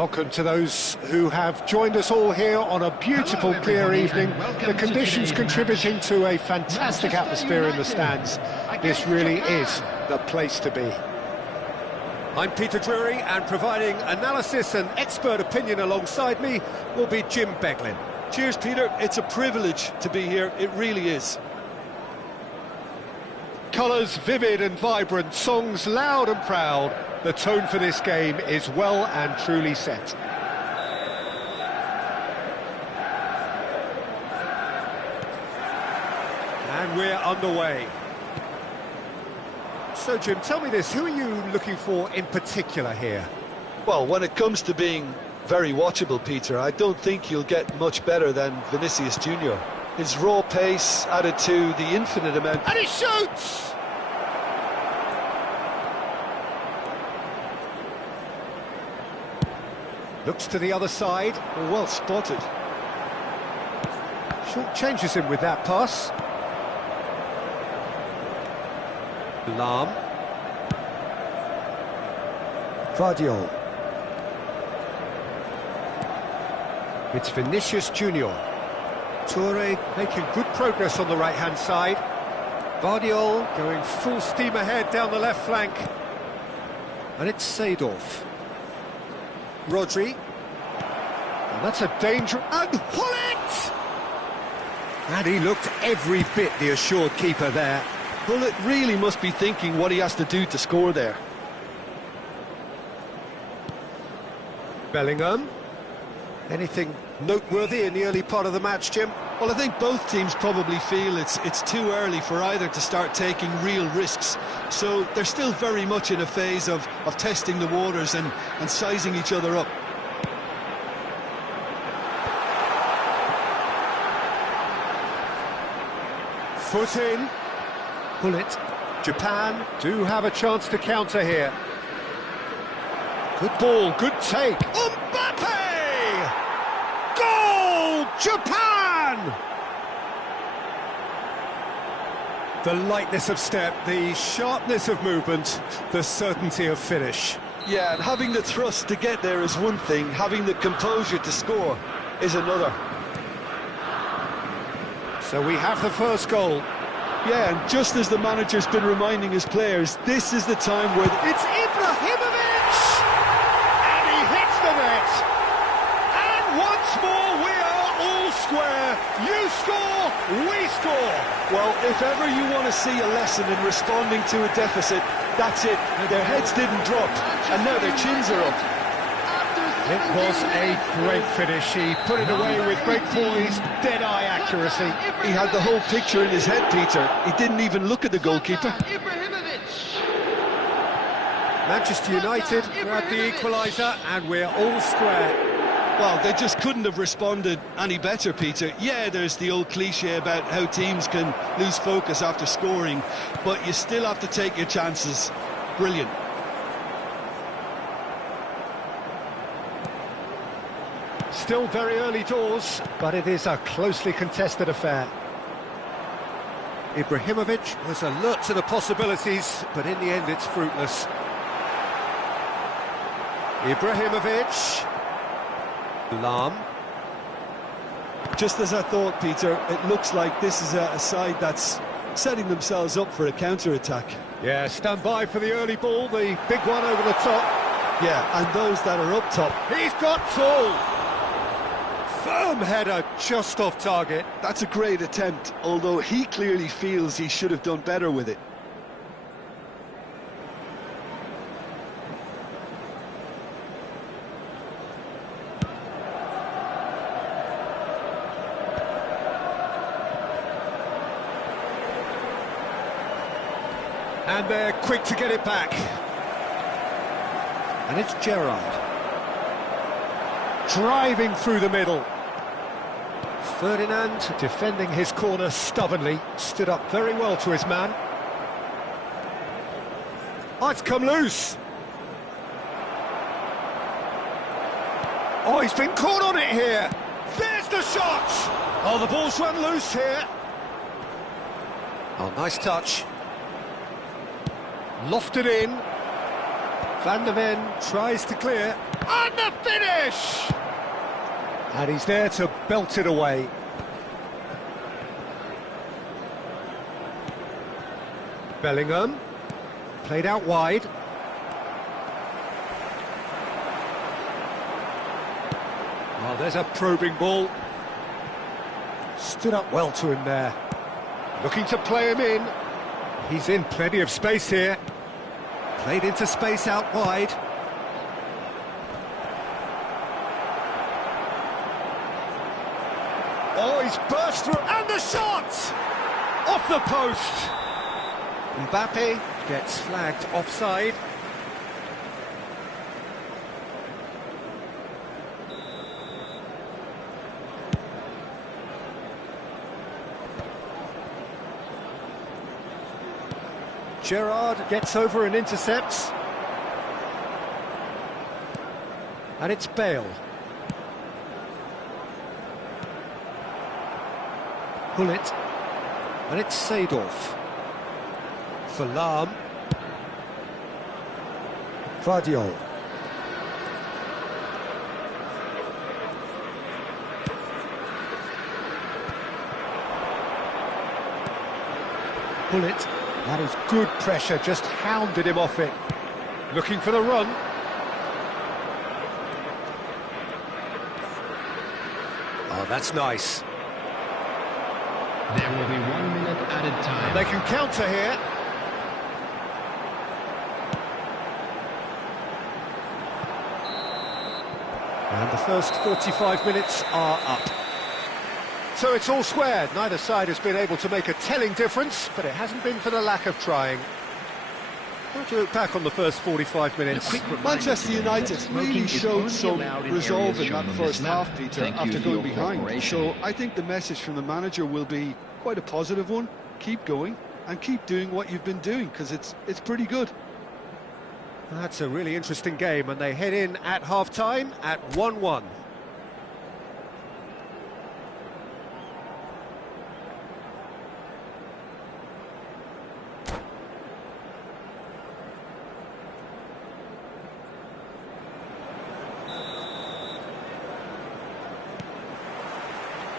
Welcome to those who have joined us all here on a beautiful, clear evening. The conditions contributing to a fantastic atmosphere in the stands. This really is the place to be. I'm Peter Drury, and providing analysis and expert opinion alongside me will be Jim Beglin. Cheers, Peter. It's a privilege to be here. It really is. Colours vivid and vibrant, songs loud and proud. The tone for this game is well and truly set. And we're underway. So, Jim, tell me this, who are you looking for in particular here? Well, when it comes to being very watchable, Peter, I don't think you'll get much better than Vinicius Junior. His raw pace added to the infinite amount... And he shoots! Looks to the other side. Well spotted. Short changes him with that pass. Lahm. Gvardiol. It's Vinicius Junior. Toure making good progress on the right-hand side. Gvardiol going full steam ahead down the left flank. And it's Seedorf. Rodri. And that's a danger. And Hullet! And he looked every bit the assured keeper there. Hullet really must be thinking what he has to do to score there. Bellingham. Anything noteworthy in the early part of the match, Jim? Well, I think both teams probably feel it's too early for either to start taking real risks. So they're still very much in a phase of testing the waters and sizing each other up. Foot in. Hullet. Japan do have a chance to counter here. Good ball, good take. Mbappe! Goal! Japan! The lightness of step, the sharpness of movement, the certainty of finish. Yeah, and having the thrust to get there is one thing, having the composure to score is another. So we have the first goal. Yeah, and just as the manager's been reminding his players, this is the time where... It's Ibrahimovic! And he hits the net! And once more we are all square. You score, we score! Well, if ever you want to see a lesson in responding to a deficit, that's it. Their heads didn't drop, and now their chins are up. It was a great finish. He put it away with great poise, dead-eye accuracy. He had the whole picture in his head, Peter. He didn't even look at the goalkeeper. Manchester United grab the equaliser, and we're all square. Well, they just couldn't have responded any better, Peter. Yeah, there's the old cliche about how teams can lose focus after scoring, but you still have to take your chances. Brilliant. Still very early doors, but it is a closely contested affair. Ibrahimovic was alert to the possibilities, but in the end it's fruitless. Ibrahimovic. Lahm. Just as I thought, Peter, it looks like this is a side that's setting themselves up for a counter-attack. Yeah, stand by for the early ball, the big one over the top. Yeah, and those that are up top. He's got full. Firm header, just off target. That's a great attempt, although he clearly feels he should have done better with it. And they're quick to get it back. And it's Gerrard. Driving through the middle. Ferdinand, defending his corner stubbornly, stood up very well to his man. Oh, it's come loose. Oh, he's been caught on it here. There's the shot. Oh, the ball's run loose here. Oh, nice touch. Lofted in. Van der Ven tries to clear. And the finish! And he's there to belt it away. Bellingham. Played out wide. Oh, there's a probing ball. Stood up well to him there. Looking to play him in. He's in plenty of space here. Played into space out wide. Oh, he's burst through, and the shot! Off the post! Mbappe gets flagged offside. Gerrard gets over and intercepts. And it's Bale. Hullet. And it's Seedorf. For Lahm. Gvardiol. Hullet. That is good pressure, just hounded him off it. Looking for the run. Oh, that's nice. There will be 1 minute added time. And they can counter here. And the first 45 minutes are up. So it's all squared. Neither side has been able to make a telling difference, but it hasn't been for the lack of trying. How do you look back on the first 45 minutes? Manchester United really showed some resolve in that first half, Peter, after going behind. So I think the message from the manager will be quite a positive one. Keep going and keep doing what you've been doing, because it's pretty good. That's a really interesting game, and they head in at half-time at 1-1.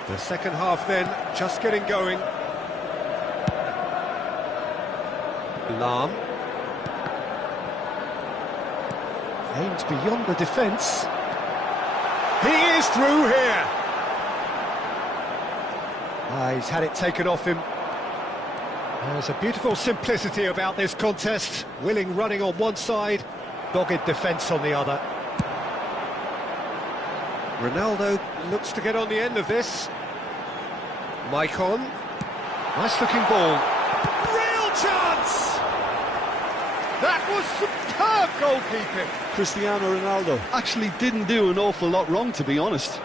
The second half then, just getting going. Lahm. Aimed beyond the defence. He is through here. He's had it taken off him. There's a beautiful simplicity about this contest. Willing running on one side, dogged defence on the other. Ronaldo looks to get on the end of this. Maicon. Nice looking ball. Real chance! That was superb goalkeeping. Cristiano Ronaldo actually didn't do an awful lot wrong, to be honest.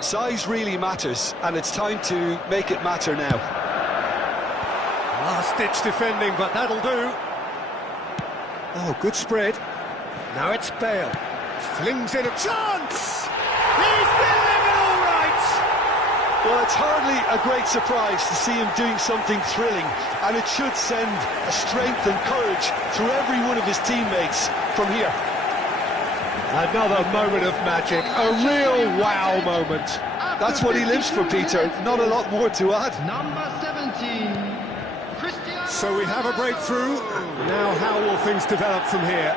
Size really matters, and it's time to make it matter now. Last-ditch defending, but that'll do. Oh, good spread. Now it's Bale. Flings in a chance! He's filling it all right! Well, it's hardly a great surprise to see him doing something thrilling, and it should send a strength and courage through every one of his teammates from here. Another moment of magic, a real wow moment. That's what he lives for, Peter. Not a lot more to add. Number 17, Cristiano. So we have a breakthrough. Now how will things develop from here?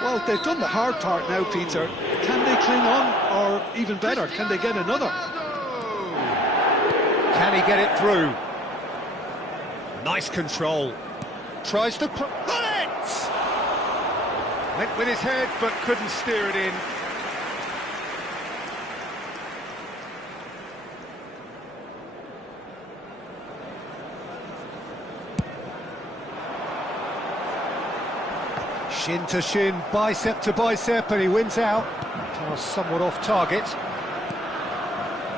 Well, they've done the hard part now, Peter. Can they cling on, or even better, can they get another? Can he get it through? Nice control. Tries to put it! Went with his head, but couldn't steer it in. Shin to shin, bicep to bicep, and he wins out. Pass somewhat off target.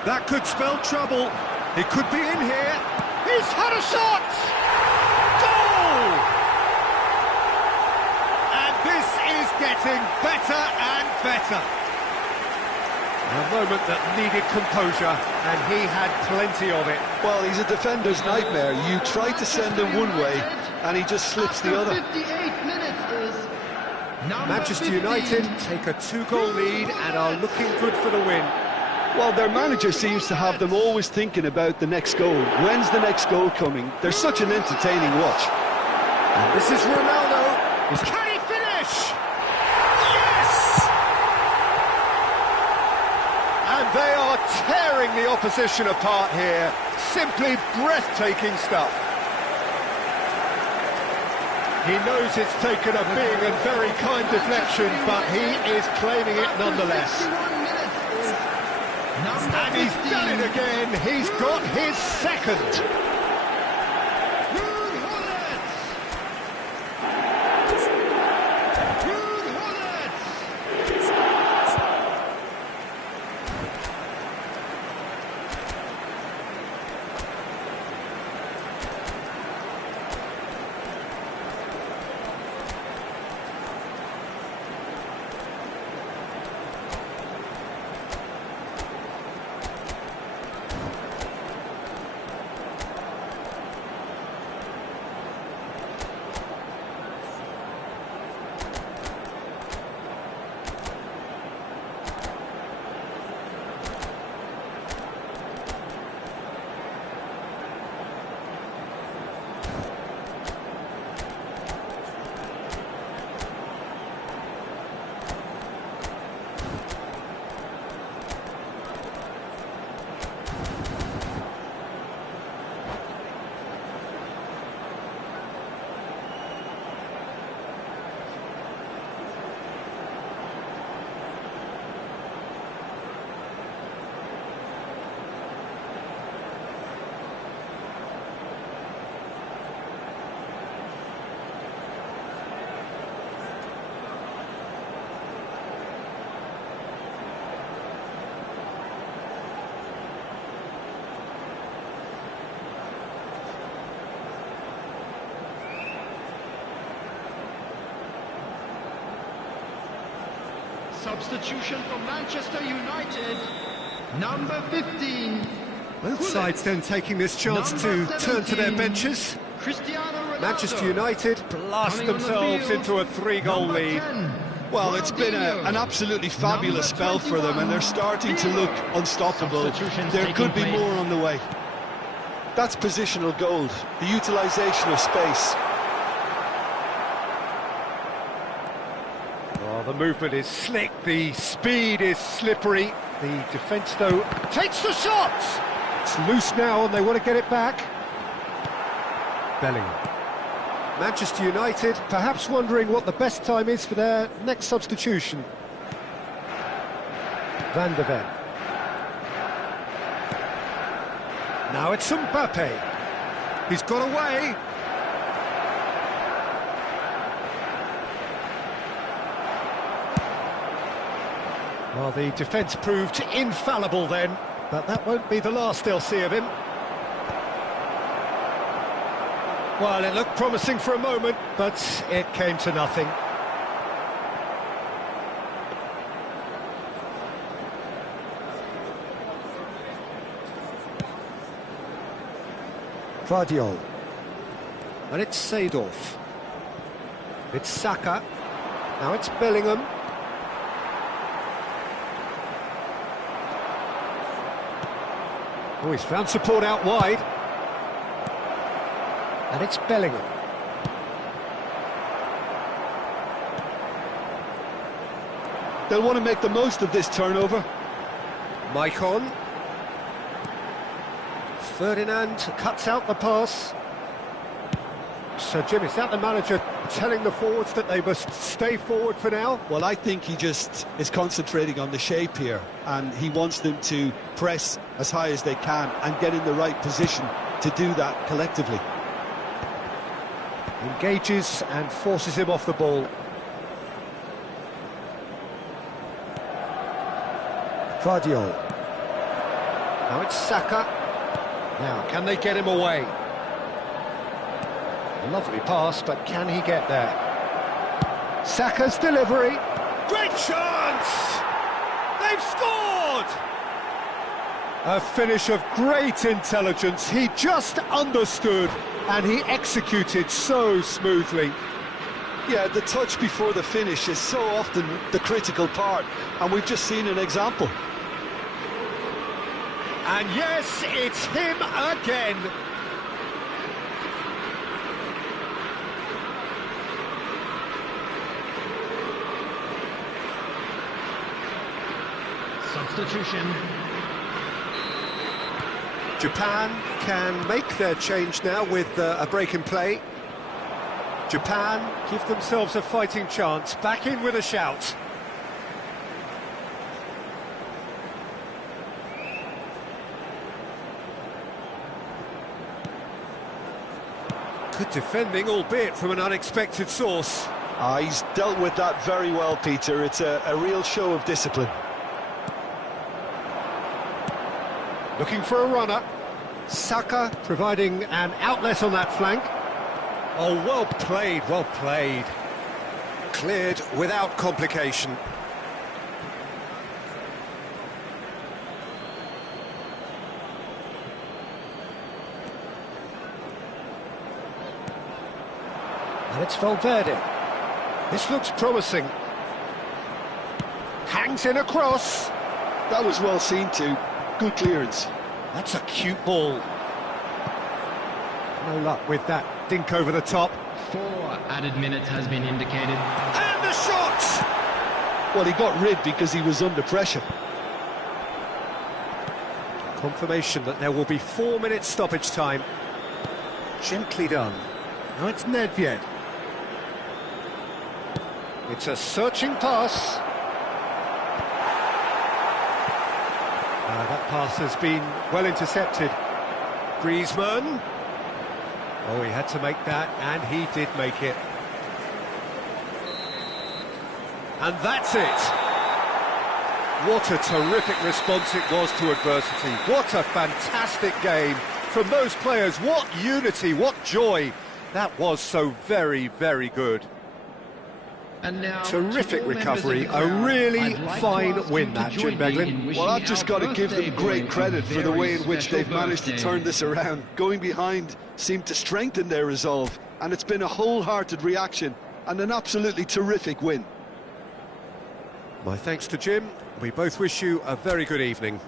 That could spell trouble. He could be in here. He's had a shot! Goal! And this is getting better and better. A moment that needed composure, and he had plenty of it. Well, he's a defender's nightmare. You try to send him one way, and he just slips the other. 58 minutes is Manchester United take a 2-goal lead and are looking good for the win. Well, their manager seems to have them always thinking about the next goal. When's the next goal coming? They're such an entertaining watch. And this is Ronaldo. Can he finish? Yes! And they are tearing the opposition apart here. Simply breathtaking stuff. He knows it's taken a big and very kind deflection, but he is claiming it nonetheless. And he's done it again. He's got his second. Substitution for Manchester United. Number 15. Both sides then taking this chance to turn to their benches. Cristiano Ronaldo. Manchester United blast Coming on the themselves field, into a 3-goal number lead. 10, Well, it's been Ronaldinho. an absolutely fabulous Number spell for them, and they're 21, starting to look unstoppable. Substitutions There taking could be place. more on the way. That's positional gold, the utilisation of space. Oh, the movement is slick, the speed is slippery. The defence, though, takes the shot! It's loose now and they want to get it back. Bellingham. Manchester United perhaps wondering what the best time is for their next substitution. Van de Ven. Now it's Mbappe. He's got away. Well, the defence proved infallible then, but that won't be the last they'll see of him. Well, it looked promising for a moment, but it came to nothing. Gvardiol. And it's Seedorf. It's Saka. Now it's Bellingham. Oh, he's found support out wide. And it's Bellingham. They'll want to make the most of this turnover. Maicon. Ferdinand cuts out the pass. So, Jim, is that the manager telling the forwards that they must stay forward for now? Well, I think he just is concentrating on the shape here, and he wants them to press as high as they can and get in the right position to do that collectively. Engages and forces him off the ball. Gvardiol. Now it's Saka. Now, can they get him away? A lovely pass, but can he get there? Saka's delivery. Great chance! They've scored! A finish of great intelligence. He just understood and he executed so smoothly. Yeah, the touch before the finish is so often the critical part, and we've just seen an example. And yes, it's him again. Substitution. Japan can make their change now with a break in play. Japan give themselves a fighting chance, back in with a shout. Good defending, albeit from an unexpected source. He's dealt with that very well, Peter. It's a real show of discipline. Looking for a runner. Saka providing an outlet on that flank. Oh, well played, well played. Cleared without complication. And it's Valverde. This looks promising. Hangs in a cross. That was well seen too. Good clearance. That's a cute ball. No luck with that dink over the top. 4 added minutes has been indicated. And the shot! Well, he got rid because he was under pressure. Confirmation that there will be 4 minutes stoppage time. Gently done. Now it's Nedved. It's a searching pass. That pass has been well intercepted. Griezmann. Oh, he had to make that, and he did make it. And that's it. What a terrific response it was to adversity. What a fantastic game from those players. What unity, what joy. That was so very, very good. And now, Terrific to all recovery, members of the a crowd, really I'd like to fine ask win you to that, join Jim me Beglin. in wishing Well, I've just our got to give birthday them great boy credit a for the way in very which they've special managed to birthday. turn this around. Going behind seemed to strengthen their resolve, and it's been a wholehearted reaction and an absolutely terrific win. My thanks to Jim. We both wish you a very good evening.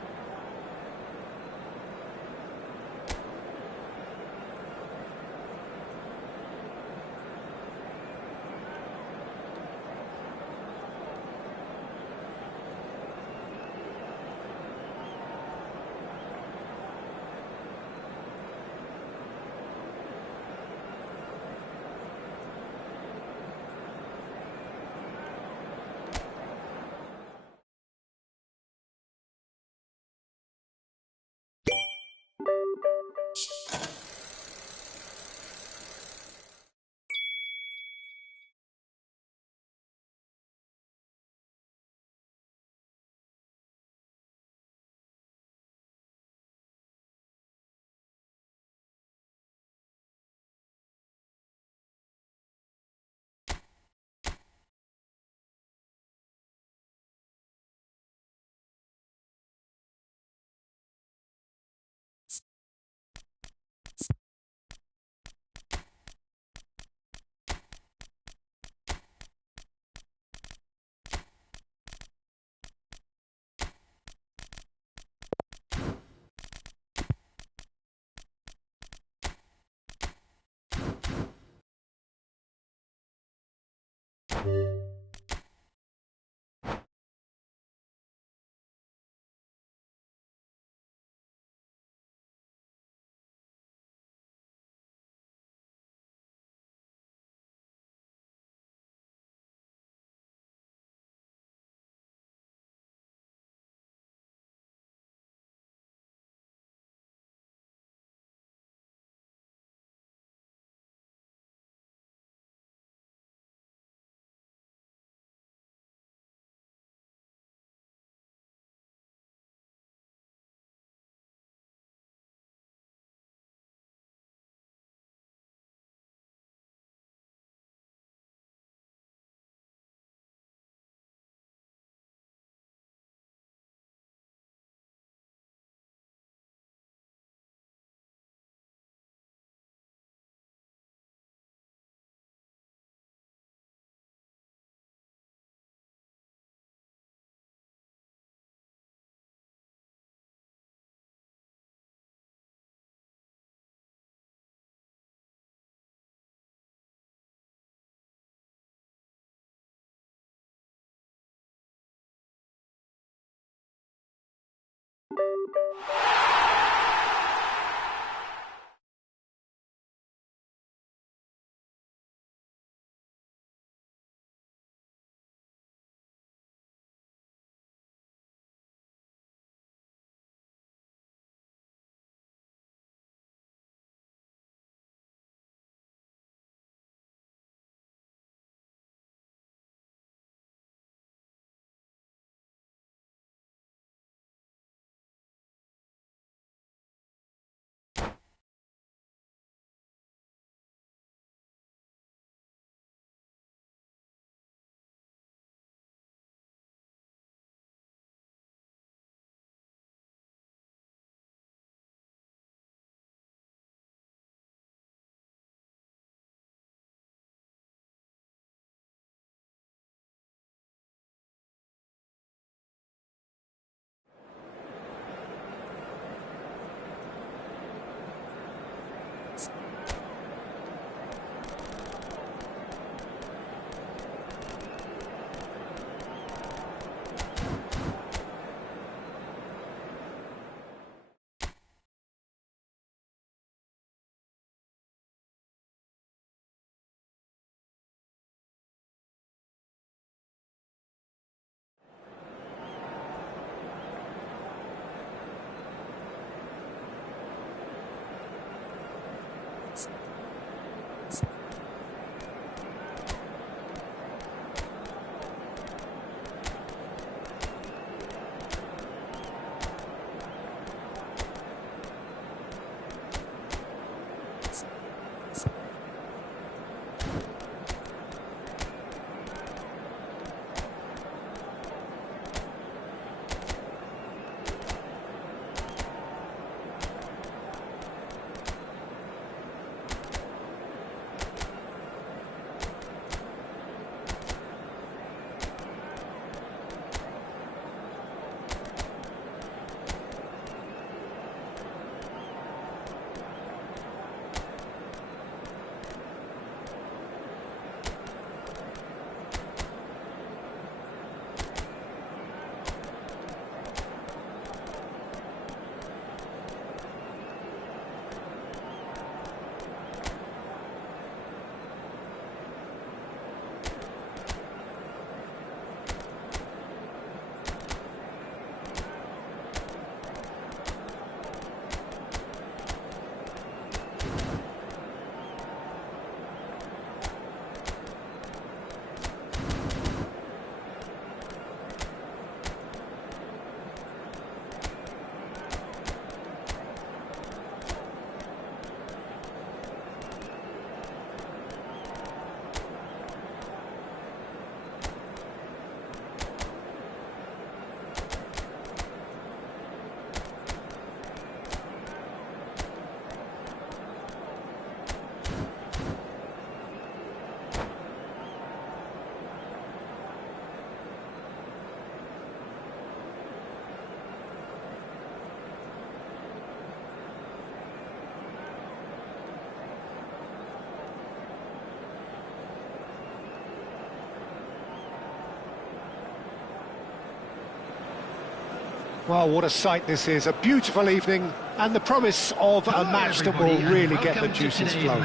Well, what a sight this is. A beautiful evening and the promise of a match that will really get the juices flowing.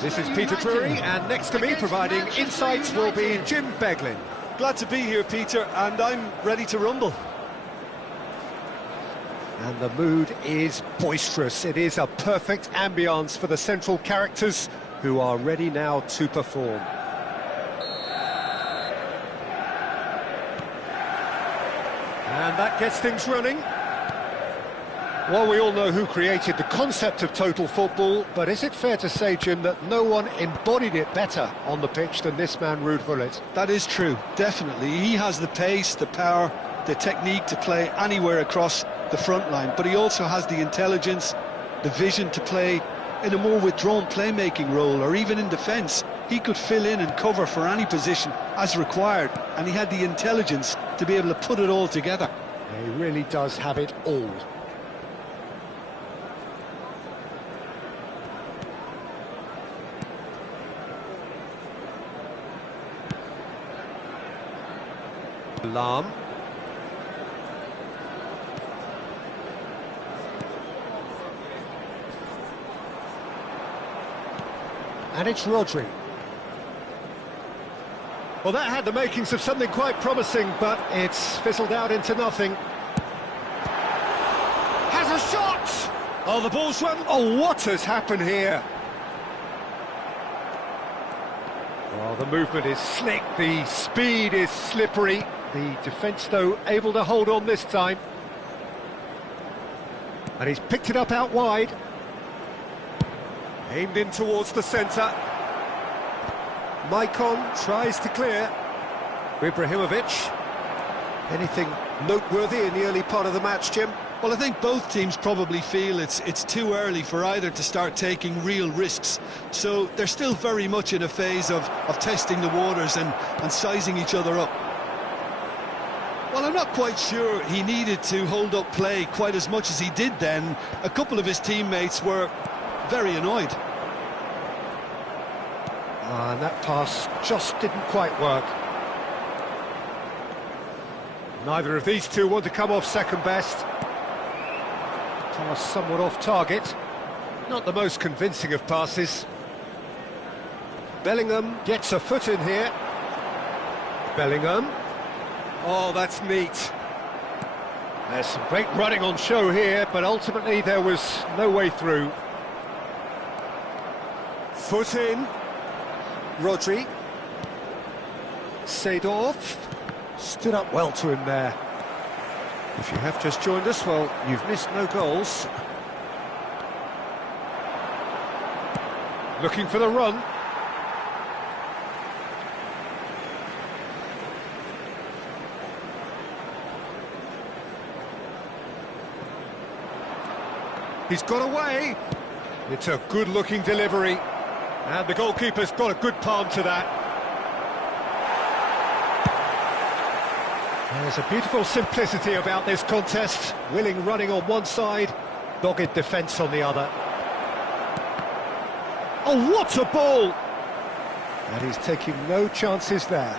This is Peter Drury, and next to me providing insights will be Jim Beglin. Glad to be here, Peter, and I'm ready to rumble. And the mood is boisterous. It is a perfect ambience for the central characters who are ready now to perform. And that gets things running. Well, we all know who created the concept of total football, but is it fair to say, Jim, that no one embodied it better on the pitch than this man, Ruud Gullit? That is true, definitely. He has the pace, the power, the technique to play anywhere across the front line, but he also has the intelligence, the vision to play in a more withdrawn playmaking role, or even in defence. He could fill in and cover for any position as required, and he had the intelligence to be able to put it all together. He really does have it all. Lahm. And it's Rodri. Well, that had the makings of something quite promising, but it's fizzled out into nothing. Has a shot! Oh, the ball's run. Oh, what has happened here? Well, the movement is slick, the speed is slippery. The defence, though, able to hold on this time. And he's picked it up out wide. Aimed in towards the centre. Maicon tries to clear. Ibrahimovic. Anything noteworthy in the early part of the match, Jim? Well, I think both teams probably feel it's too early for either to start taking real risks. So they're still very much in a phase of testing the waters and sizing each other up. Well, I'm not quite sure he needed to hold up play quite as much as he did then. A couple of his teammates were very annoyed. And that pass just didn't quite work. Neither of these two want to come off second best. Pass somewhat off target. Not the most convincing of passes. Bellingham gets a foot in here. Bellingham. Oh, that's neat. There's some great running on show here, but ultimately there was no way through. Foot in. Rodri. Seedorf. Stood up well to him there. If you have just joined us, well, you've missed no goals. Looking for the run. He's got away. It's a good-looking delivery. And the goalkeeper's got a good palm to that. There's a beautiful simplicity about this contest. Willing running on one side, dogged defence on the other. Oh, what a ball! And he's taking no chances there.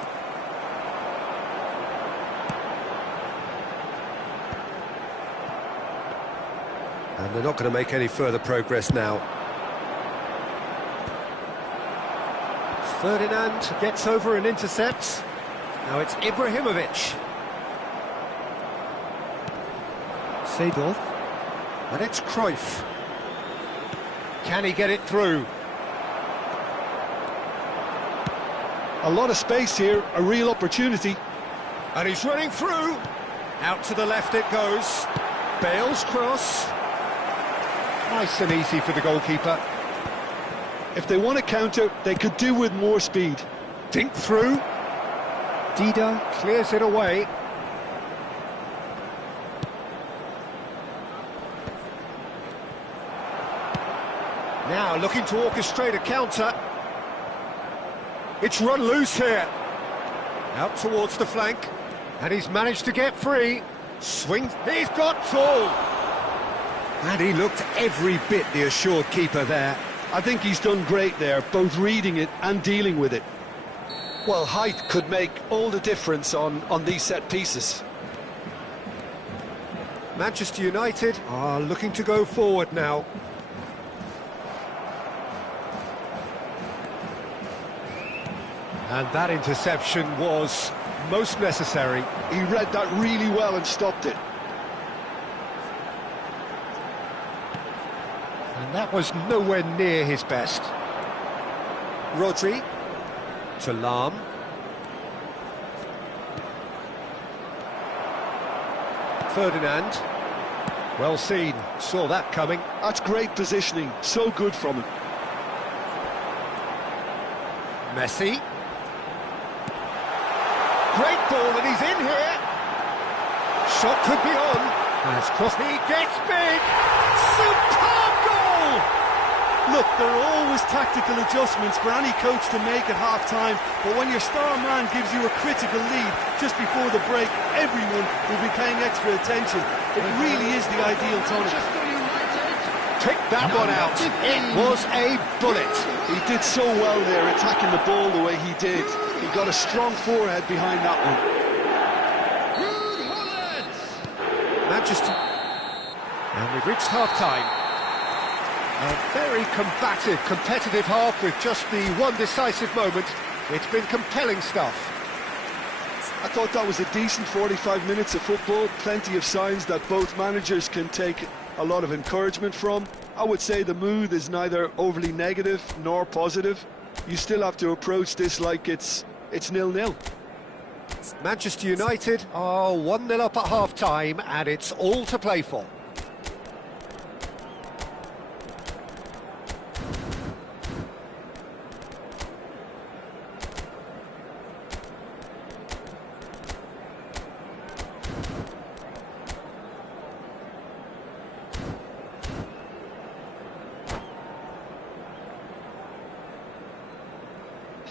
And they're not going to make any further progress now. Ferdinand gets over and intercepts. Now it's Ibrahimovic. Seedorf. And it's Cruyff. Can he get it through? A lot of space here, a real opportunity. And he's running through. Out to the left it goes. Bale's cross. Nice and easy for the goalkeeper. If they want to counter, they could do with more speed. Dink through. Dida clears it away. Now looking to orchestrate a counter. It's run loose here. Out towards the flank. And he's managed to get free. Swings. He's got full. And he looked every bit the assured keeper there. I think he's done great there, both reading it and dealing with it. Well, height could make all the difference on these set pieces. Manchester United are looking to go forward now. And that interception was most necessary. He read that really well and stopped it. And that was nowhere near his best. Rodri to Lahm. Ferdinand. Well seen, saw that coming. That's great positioning, so good from him. Messi. Great ball, and he's in here. Shot could be on. As cross, he gets big. Superb goal! Look, there are always tactical adjustments for any coach to make at half-time, but when your star man gives you a critical lead just before the break, everyone will be paying extra attention. It really is the ideal tone. Manchester United. Pick that one out. It was a bullet. He did so well there, attacking the ball the way he did. He got a strong forehead behind that one. Ruud Gullit. Manchester. And we've reached half-time. A very combative, competitive half with just the one decisive moment. It's been compelling stuff. I thought that was a decent 45 minutes of football. Plenty of signs that both managers can take a lot of encouragement from. I would say the mood is neither overly negative nor positive. You still have to approach this like it's 0-0. Manchester United are 1-0 up at half-time, and it's all to play for.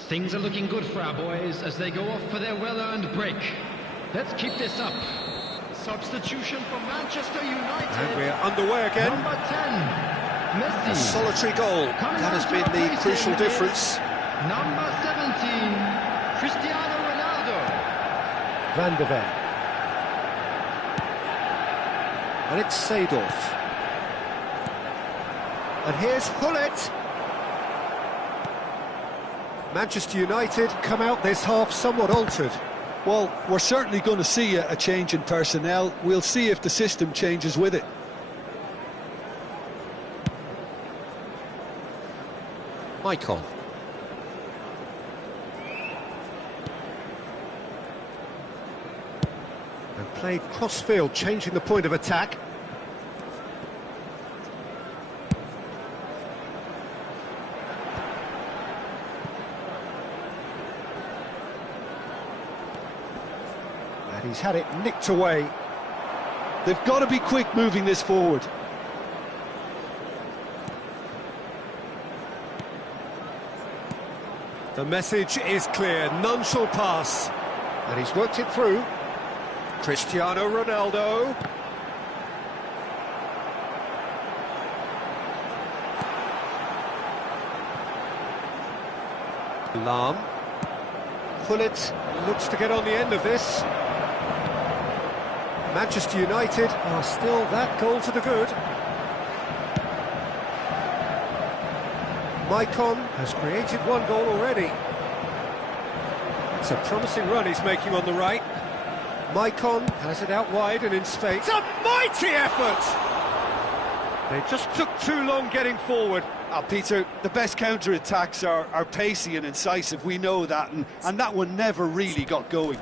Things are looking good for our boys as they go off for their well-earned break. Let's keep this up. Substitution for Manchester United. And we're underway again. Number 10, Messi. A solitary goal. That has been the crucial difference. Number 17, Cristiano Ronaldo. Van de Ven. And it's Seedorf. And here's Gullit. Manchester United come out this half somewhat altered. Well, we're certainly going to see a change in personnel. We'll see if the system changes with it. Maicon. And played cross-field, changing the point of attack. And he's had it nicked away. They've got to be quick moving this forward. The message is clear, none shall pass. And he's worked it through. Cristiano Ronaldo. Lahm. Gullit looks to get on the end of this. Manchester United are still that goal to the good. Maicon has created one goal already. It's a promising run he's making on the right. Maicon has it out wide and in space. It's a mighty effort! They just took too long getting forward. Peter, the best counter-attacks are pacey and incisive, we know that, and that one never really got going.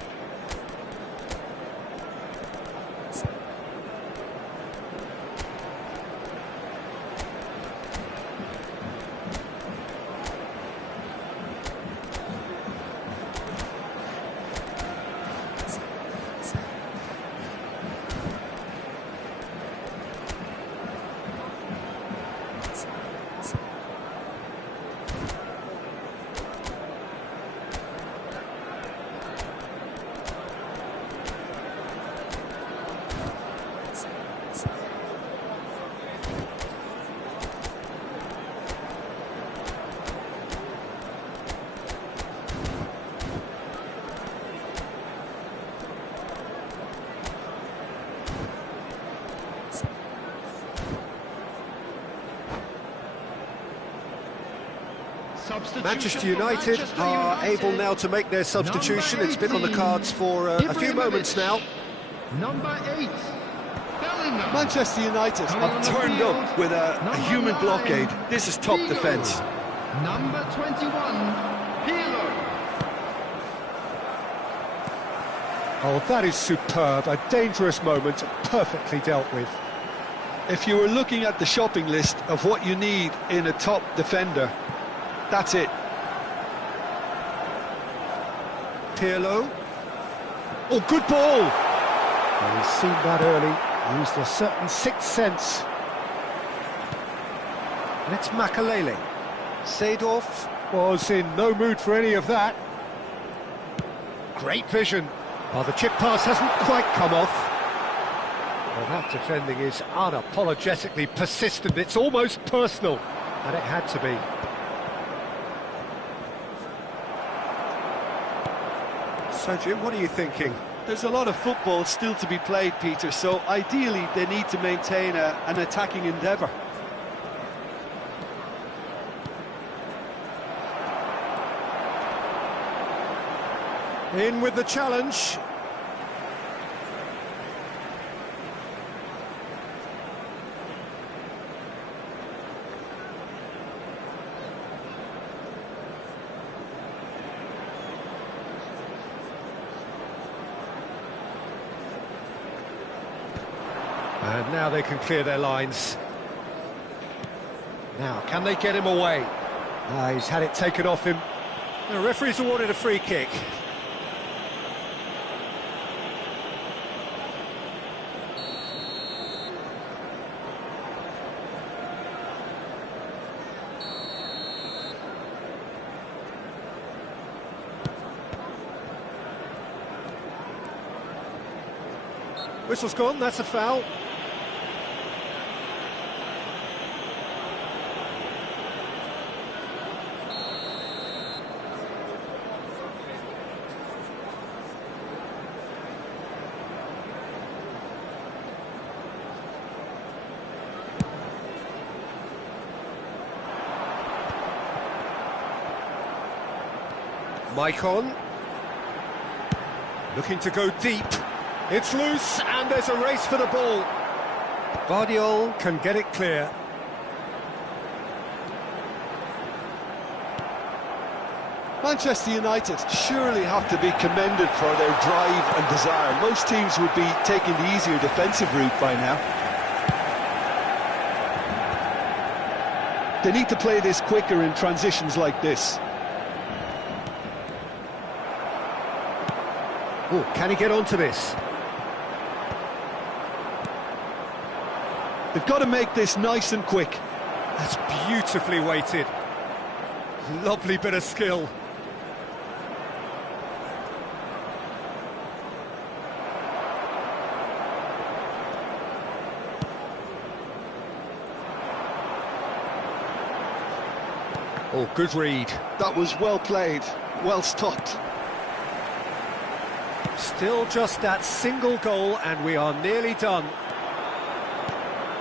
Manchester United are able now to make their substitution. It's been on the cards for a few moments now. Number 8, Bellingham. Manchester United have turned up with a human blockade. This is top defence. Number 21, Pirlo. Oh, that is superb. A dangerous moment, perfectly dealt with. If you were looking at the shopping list of what you need in a top defender, that's it. Pirlo. Oh, good ball! Well, he's seen that early, used a certain sixth sense. And it's Makalele. Seedorf was in no mood for any of that. Great vision. Well, the chip pass hasn't quite come off. Well, that defending is unapologetically persistent. It's almost personal, and it had to be. So, Jim, what are you thinking? There's a lot of football still to be played, Peter, so ideally they need to maintain an attacking endeavour. In with the challenge. And now they can clear their lines. Now, can they get him away? He's had it taken off him. The referee's awarded a free kick. Whistle's gone, that's a foul. Maicon. Looking to go deep. It's loose, and there's a race for the ball. Guardiola can get it clear. Manchester United surely have to be commended for their drive and desire. Most teams would be taking the easier defensive route by now. They need to play this quicker in transitions like this. Oh, can he get onto this? They've got to make this nice and quick. That's beautifully weighted. Lovely bit of skill. Oh, good read. That was well played, well stopped. Still just that single goal, and we are nearly done.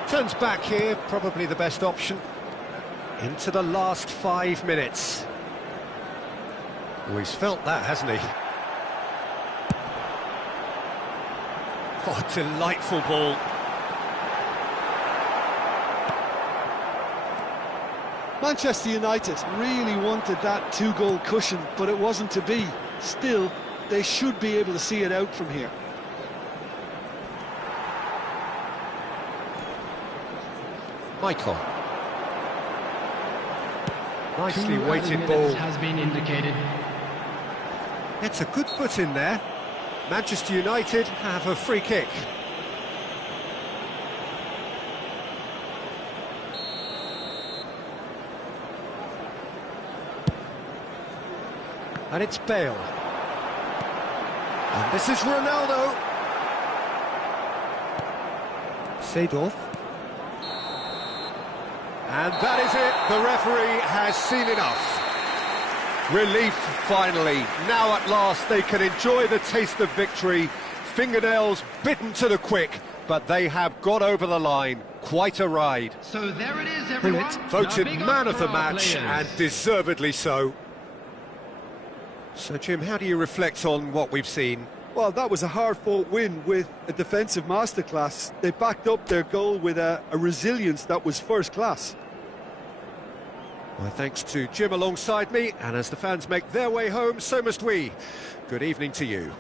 Turns back here, probably the best option. Into the last 5 minutes. Oh, he's felt that, hasn't he? Oh, delightful ball. Manchester United really wanted that two-goal cushion, but it wasn't to be. Still, they should be able to see it out from here. Maicon. Nicely weighted ball. Has been indicated. It's a good foot in there. Manchester United have a free kick. And it's Bale. And this is Ronaldo. Seedorf. And that is it. The referee has seen enough. Relief, finally. Now at last they can enjoy the taste of victory. Fingernails bitten to the quick. but they have got over the line. Quite a ride. So there it is, everyone. Pullet voted Now, big man up of the for our match, players. and deservedly so. So, Jim, how do you reflect on what we've seen? Well, that was a hard-fought win with a defensive masterclass. They backed up their goal with a resilience that was first class. My thanks to Jim alongside me, and as the fans make their way home, so must we. Good evening to you.